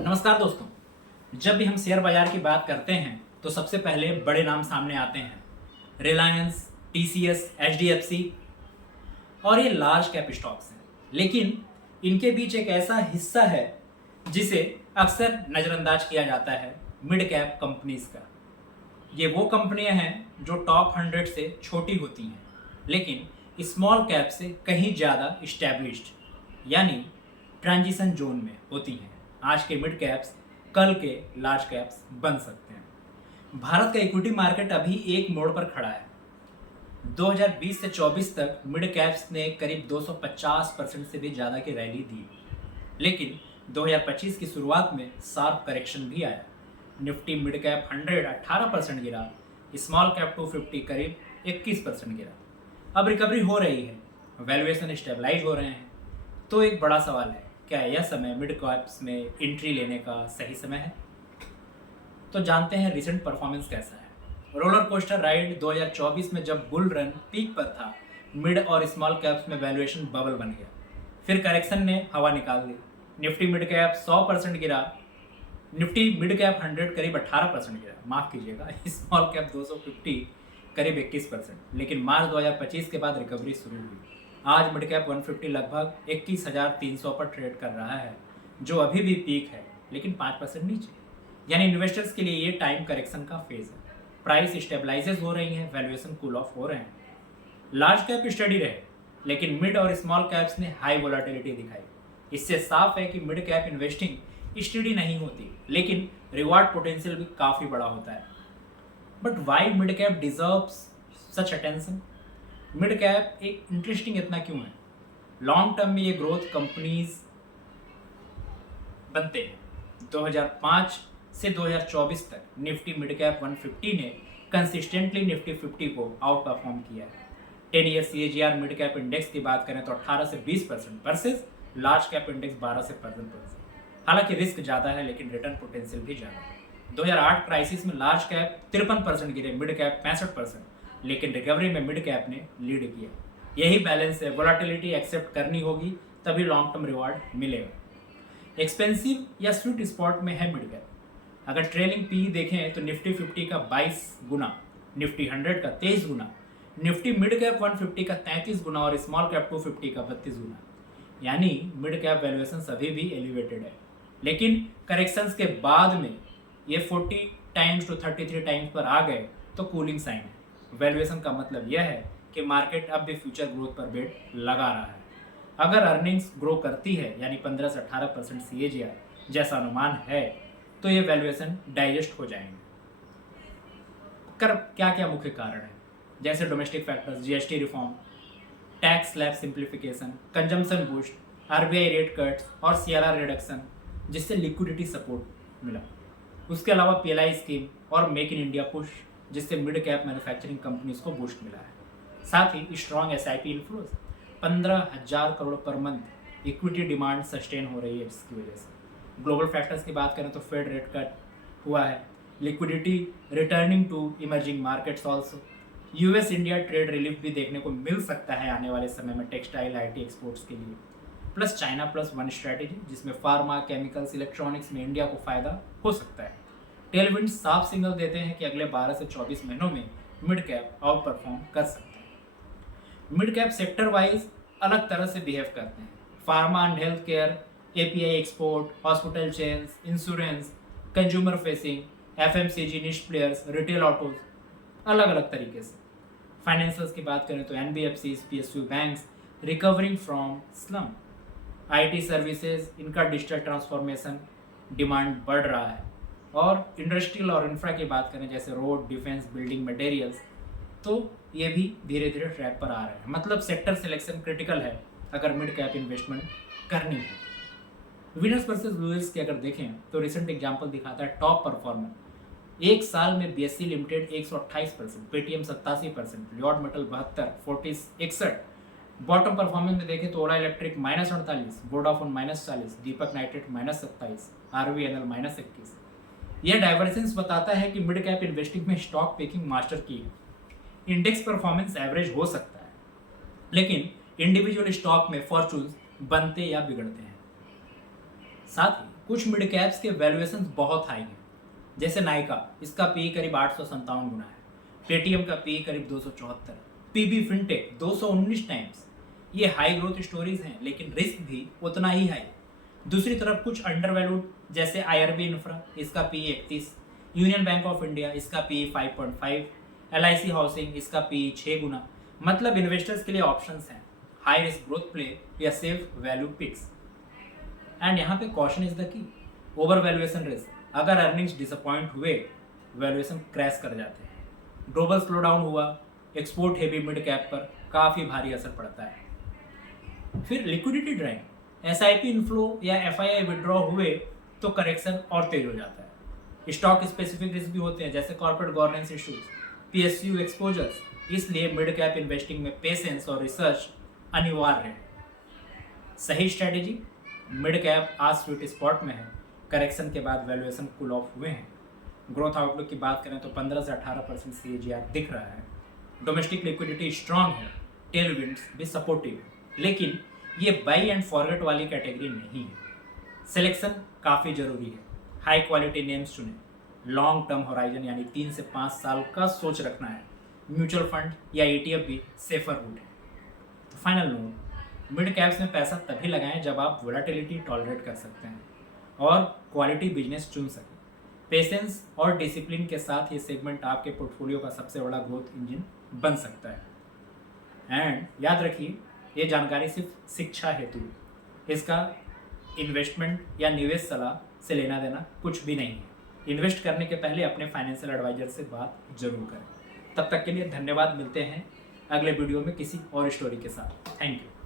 नमस्कार दोस्तों। जब भी हम शेयर बाजार की बात करते हैं तो सबसे पहले बड़े नाम सामने आते हैं। रिलायंस, टीसीएस, एचडीएफसी और ये लार्ज कैप स्टॉक्स हैं। लेकिन इनके बीच एक ऐसा हिस्सा है जिसे अक्सर नज़रअंदाज किया जाता है, मिड कैप कंपनीज का। ये वो कंपनियां हैं जो टॉप 100 से छोटी होती हैं लेकिन स्मॉल कैप से कहीं ज़्यादा इस्टेब्लिश्ड यानी ट्रांजिशन जोन में होती हैं। आज के मिड कैप्स कल के लार्ज कैप्स बन सकते हैं। भारत का इक्विटी मार्केट अभी एक मोड़ पर खड़ा है। 2020 से 24 तक मिड कैप्स ने करीब 250% से भी ज़्यादा की रैली दी, लेकिन 2025 की शुरुआत में शार्प करेक्शन भी आया। निफ्टी मिड कैप 100 18% गिरा, स्मॉल कैप 250 करीब 21% गिरा। अब रिकवरी हो रही है, वैल्यूएशन स्टेबलाइज हो रहे हैं। तो एक बड़ा सवाल है, क्या यह समय मिड कैप्स में एंट्री लेने का सही समय है? तो जानते हैं रिसेंट परफॉर्मेंस कैसा है। रोलर कोस्टर राइड 2024 में जब बुल रन पीक पर था, मिड और स्मॉल कैप्स में वैल्यूएशन बबल बन गया। फिर करेक्शन ने हवा निकाल दी। निफ्टी मिड कैप 100% गिरा, निफ्टी मिड कैप 100 करीब 18% गिरा, माफ कीजिएगा, स्मॉल कैप 250 करीब 21%। लेकिन मार्च 2025 के बाद रिकवरी शुरू हुई। आज मिड कैप 150 लगभग 21,300 पर ट्रेड कर रहा है, जो अभी भी पीक है लेकिन 5% नीचे। यानी इन्वेस्टर्स के लिए ये टाइम करेक्शन का फेज है। प्राइस स्टेबलाइजेस हो रही हैं, वैल्यूएशन कूल ऑफ हो रहे हैं। लार्ज कैप स्टडी रहे लेकिन मिड और स्मॉल कैप्स ने हाई वोलेटिलिटी दिखाई। इससे साफ है कि मिड कैप इन्वेस्टिंग स्टडी नहीं होती लेकिन रिवार्ड पोटेंशियल भी काफ़ी बड़ा होता है। But why mid cap deserves such attention? Mid cap एक इंटरेस्टिंग इतना क्यों है? लॉन्ग टर्म में ये ग्रोथ कंपनीज बनते हैं। 2005 से 2024 तक निफ्टी मिड कैप 150 ने कंसिस्टेंटली निफ्टी 50 को आउट परफॉर्म किया है। 10 year CAGR mid cap index की बात करें तो 18 से 20% वर्सेस लार्ज कैप इंडेक्स 12 से 15%। हालांकि रिस्क ज़्यादा है लेकिन रिटर्न पोटेंशियल भी ज़्यादा है। 2008 क्राइसिस में लार्ज कैप 53% गिरे, मिड कैप 65%, लेकिन रिकवरी में मिड कैप ने लीड किया। यही बैलेंस है, वोलेटिलिटी एक्सेप्ट करनी होगी तभी लॉन्ग टर्म रिवार्ड मिलेगा। एक्सपेंसिव या स्वीट स्पॉट में है मिड कैप। अगर ट्रेलिंग पी देखें तो निफ्टी 50 का 22 गुना, निफ्टी 100 का 23 गुना, निफ्टी मिड कैप 150 का 33 गुना और स्मॉल कैप 250 का 32 गुना। यानी मिड कैप वैल्यूएशन अभी भी एलिवेटेड है, लेकिन करेक्शंस के बाद में ये 40 टाइम्स टू 33 टाइम्स पर आ गए तो कूलिंग साइन है। वैल्यूएशन का मतलब यह है कि मार्केट अब भी फ्यूचर ग्रोथ पर बेट लगा रहा है। अगर अर्निंग्स ग्रो करती है यानी 15 से 18% CAGR जैसा अनुमान है तो ये वैल्यूएशन डाइजेस्ट हो जाएंगे। कर क्या क्या मुख्य कारण है? जैसे domestic factors, GST reform, tax slab simplification, consumption boost, RBI rate cuts और CRR रिडक्शन, जिससे लिक्विडिटी सपोर्ट मिला। उसके अलावा PLI स्कीम और मेक इन इंडिया पुश, जिससे मिड कैप मैन्युफैक्चरिंग कंपनीज को बूस्ट मिला है। साथ ही strong SIP inflows, 15,000 crore per month equity demand sustain हो रही है जिसकी वजह से। ग्लोबल फैक्टर्स की बात करें तो फेड रेट कट हुआ है, liquidity returning to emerging markets also. US India trade relief भी देखने को मिल सकता है आने वाले समय में टेक्सटाइल IT एक्सपोर्ट्स के लिए। Plus China plus one strategy, जिसमें फार्मा, केमिकल्स, इलेक्ट्रॉनिक्स में इंडिया को फायदा हो सकता है। टेलविंड साफ सिग्नल देते हैं कि अगले 12 से 24 महीनों में मिड कैप आउट परफॉर्म कर सकते हैं। मिड कैप सेक्टर वाइज अलग तरह से बिहेव करते हैं। Pharma and health care, API export, hospital chains, insurance, consumer facing, FMCG, निश प्लेयर्स, रिटेल ऑटोज, अलग अलग तरीके से। फाइनेंशियल्स की बात करें तो NBFCs, PSU banks recovering from slum. IT services, इनका डिजिटल ट्रांसफॉर्मेशन डिमांड बढ़ रहा है। और इंडस्ट्रियल और इंफ्रा की बात करें जैसे रोड, डिफेंस, बिल्डिंग मटेरियल्स, तो ये भी धीरे धीरे ट्रैक पर आ रहे हैं। मतलब सेक्टर सिलेक्शन क्रिटिकल है अगर मिड कैप इन्वेस्टमेंट करनी है। विनर्स वर्सेस लूजर्स की अगर देखें तो रिसेंट एग्जांपल दिखाता है टॉप परफॉर्मर। एक साल में BSE limited 128%, Paytm 87%, Lloyd metal 72, Fortis 61। Bottom performance में देखें तो ओला इलेक्ट्रिक -48, वोडाफोन -40, दीपक नाइट्रेट -27, RVNL -21। यह डाइवर्जेंस बताता है कि मिड कैप इन्वेस्टिंग में स्टॉक पिकिंग मास्टर की है। इंडेक्स परफॉर्मेंस एवरेज हो सकता है लेकिन इंडिविजुअल स्टॉक में फॉर्चून्स बनते या बिगड़ते हैं। साथ ही कुछ मिड कैप्स के वैल्यूएशन बहुत हाई हैं, जैसे नायका, इसका पी करीब 857 गुना है, पेटीएम का पी करीब 274, पीबी फिनटेक 219 टाइम्स। ये हाई ग्रोथ स्टोरीज हैं, लेकिन रिस्क भी उतना ही हाई। दूसरी तरफ कुछ अंडर वैल्यूड जैसे आईआरबी इंफ्रा, इसका P 31, union bank of India, इसका पी 5.5, एलआईसी हाउसिंग, इसका पी 6 गुना। मतलब इन्वेस्टर्स के लिए ऑप्शंस हैं, हाई रिस्क ग्रोथ प्ले या सेफ वैल्यू पिक्स। एंड यहाँ पे caution is the key, over valuation risk. अगर अर्निंग्स डिसअपॉइंट हुए, वैल्यूएशन क्रैश कर जाते हैं। ग्लोबल स्लोडाउन हुआ, एक्सपोर्ट हेवी मिड कैप पर काफ़ी भारी असर पड़ता है। फिर लिक्विडिटी ड्राइन, एसआईपी इनफ्लो या एफआईआई विड्रॉ हुए तो करेक्शन और तेज हो जाता है। स्टॉक स्पेसिफिक रिस्क भी होते हैं, जैसे corporate governance issues, PSU exposures. इसलिए मिड कैप इन्वेस्टिंग में पेशेंस और रिसर्च अनिवार्य है। सही स्ट्रेटेजी, मिड कैप आज स्वीट स्पॉट में है, करेक्शन के बाद वैल्यूएशन कूल ऑफ हुए हैं। ग्रोथ आउटलुक की बात करें तो 15 से 18% CAGR दिख रहा है। डोमेस्टिक लिक्विडिटी स्ट्रांग है, टेल विंड्स भी सपोर्टिव है, लेकिन ये बाई एंड फॉरगेट वाली कैटेगरी नहीं है। सिलेक्शन काफ़ी जरूरी है, हाई क्वालिटी नेम्स चुनें, लॉन्ग टर्म होराइजन यानी 3 से 5 साल का सोच रखना है। म्यूचुअल फंड या ETF भी सेफर रूट है। तो फाइनल नोट, मिड कैप्स में पैसा तभी लगाएं जब आप वोलेटिलिटी टॉलरेट कर सकते हैं और क्वालिटी बिजनेस चुन सकें। पेशेंस और डिसिप्लिन के साथ ये सेगमेंट आपके पोर्टफोलियो का सबसे बड़ा ग्रोथ इंजन बन सकता है। एंड याद रखिए, ये जानकारी सिर्फ शिक्षा हेतु है, इसका इन्वेस्टमेंट या निवेश सलाह से लेना देना कुछ भी नहीं है। इन्वेस्ट करने के पहले अपने फाइनेंशियल एडवाइजर से बात जरूर करें। तब तक के लिए धन्यवाद, मिलते हैं अगले वीडियो में किसी और स्टोरी के साथ। Thank you.